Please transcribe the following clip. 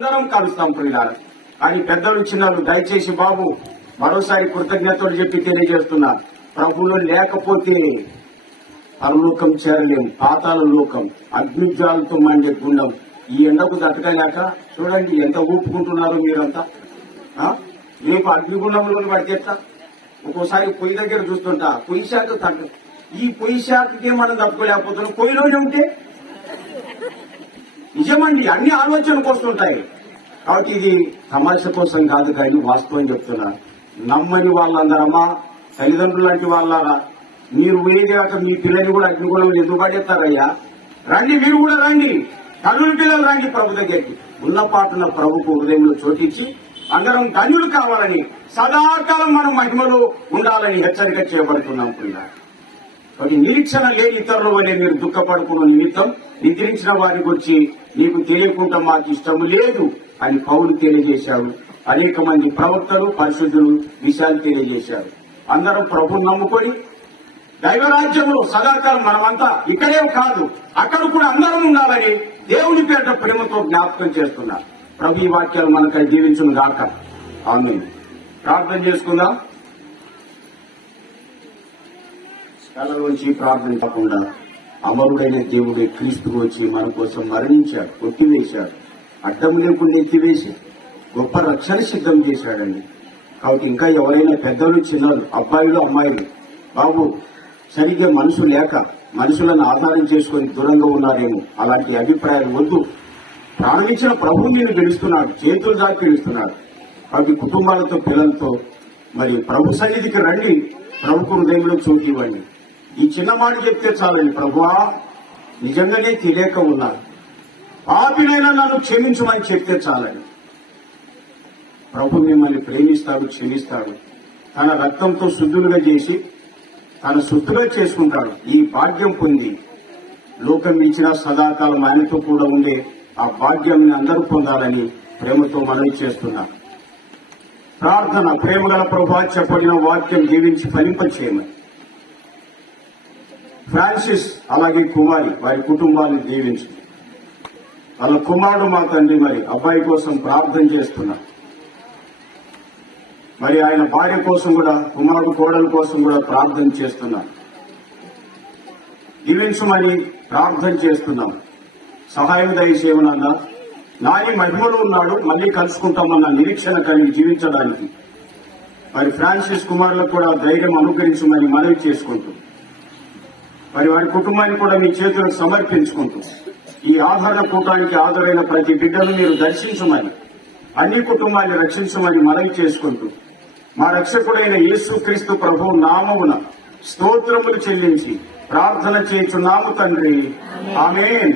అందరం కలుస్తాం ప్రియులారా. కానీ పెద్దలు చిన్నలు దయచేసి బాబు మరోసారి కృతజ్ఞతలు చెప్పి తెలియజేస్తున్నా ప్రభువులు లేకపోతే పరలోకం చేరలేం పాతాల లోకం అగ్నిజ్వాలతో మండే గుండం. ఈ ఎండకు తట్టకలేక చూడండి ఎంత ఊపుకుంటున్నారు మీరంతా. ఆ? రేపు అగ్నిగుండంలో పడితేస్తా ఒక్కోసారి పొయ్యి దగ్గర చూస్తుంటా పొయ్యి శాఖ తగ్గ. ఈ పొయ్యి శాఖకే మనం తప్పుకోలేకపోతున్నాం పొయ్యిలోనే ఉంటే నిజమండి అన్ని ఆలోచనకు వస్తుంటాయి. కాబట్టి ఇది తమాష కోసం కాదు కానీ వాస్తవం చెప్తున్నా. నమ్మని వాళ్ళందరమ్మా తల్లిదండ్రులు లాంటి వాళ్ళారా? మీరు వేయగాక మీ పిల్లల్ని కూడా అగ్నిగుణం ఎందుకు పడేస్తారయ్యా రండి మీరు కూడా రండి. కన్నుల పిల్లలు రండి ప్రభు దగ్గరికి. ఉన్నపాటున ప్రభుకు హృదయంలో చోటించి అందరం కన్నులు కావాలని సదాకాలం మనం మహిమలో ఉండాలని హెచ్చరిక చేయబడుతున్నాం పిల్లలు కాబట్టి నిరీక్షణ లేని ఇతరుల వలె మీరు దుఃఖపడుకున్న నిమిత్తం నిద్రించిన వారి గురించి నీకు తెలియకుండా మాకు ఇష్టం లేదు అని పౌలు తెలియజేశాడు. అనేక మంది ప్రవక్తలు పరిశుద్ధులు విషయాలు తెలియజేశారు. అందరం ప్రభుని నమ్ముకొని దైవరాజ్యంలో సదాకాలం మనమంతా ఇక్కడే కాదు అక్కడ కూడా అందరం ఉండాలని దేవుని పేట ప్రేమతో జ్ఞాపకం చేస్తున్నారు. ప్రభు ఈ వాక్యాలు మనకై జీవించును గాక ఆమె ప్రార్థన చేసుకుందాం. స్థలంలోంచి ప్రార్థన కాకుండా అమరుడైన దేవుడు క్రీస్తు వచ్చి మన కోసం మరణించాడు కొట్టివేశాడు అడ్డం లేకుండా ఎత్తివేసి గొప్ప రక్షణ సిద్ధం చేశాడండి. కాబట్టి ఇంకా ఎవరైనా పెద్దలు చిన్నలు అబ్బాయిలు అమ్మాయిలు బాబు సరిగ్గా మనసు లేక మనుషులను ఆధారం చేసుకొని దూరంగా ఉన్నారేమో అలాంటి అభిప్రాయాలు వద్దు. ప్రాణించిన ప్రభు నేను గెలుస్తున్నాడు చేతులు దాటి గెలుస్తున్నాడు. కాబట్టి కుటుంబాలతో పిల్లలతో మరి ప్రభు సన్నిధికి రండి ప్రభు హృదయంలో చోటు ఇవ్వండి ఈ చిన్న మాట చెప్తే చాలండి ప్రభువా. నిజంగానే తెలియక ఉన్నా పాపినైనా నన్ను క్షమించమని చెప్తే చాలండి. ప్రభు మిమ్మల్ని ప్రేమిస్తాడు క్షమిస్తాడు. తన రక్తంతో శుద్ధులుగా చేసి తన శుద్ధులుగా చేసుకుంటాడు. ఈ భాగ్యం పొంది లోకం ఇచ్చిన సదాకాలం ఆయనతో కూడా ఉండే ఆ భాగ్యాన్ని అందరూ పొందాలని ప్రేమతో మనవి చేస్తున్నా. ప్రార్థన ప్రేమగల ప్రభా చెప్పడిన వాక్యం జీవించి ఫలింపచేయమని. ఫ్రాన్సిస్ అలాగే కుమారి వారి కుటుంబాన్ని దీవించు. వాళ్ళ కుమారుడు మా తండ్రి మరి అబ్బాయి కోసం ప్రార్థన చేస్తున్నా మరి ఆయన భార్య కోసం కూడా కుమారుడు కోడల కోసం కూడా ప్రార్థన చేస్తున్నా దీవించమని ప్రార్థన చేస్తున్నాం. సహాయం దయచేయమనన్నా నాని మహిమలో ఉన్నాడు మళ్ళీ కలుసుకుంటామన్న నిరీక్షణ కలిగి జీవించడానికి. మరి ఫ్రాన్సిస్ కుమారులకు కూడా ధైర్యం అనుకరించమని మనవి చేసుకుంటుంది మరి వారి కుటుంబాన్ని కూడా మీ చేతులకు సమర్పించుకుంటూ ఈ ఆదరణ కూటానికి ఆదరైన ప్రతి బిడ్డను మీరు దర్శించమని అన్ని కుటుంబాన్ని రక్షించమని మనవి చేసుకుంటూ మా రక్షకుడైన యేసుక్రీస్తు ప్రభు నామమున స్తోత్రములు చెల్లించి ప్రార్థన చేయుచున్నాము తండ్రి. ఆమేన్.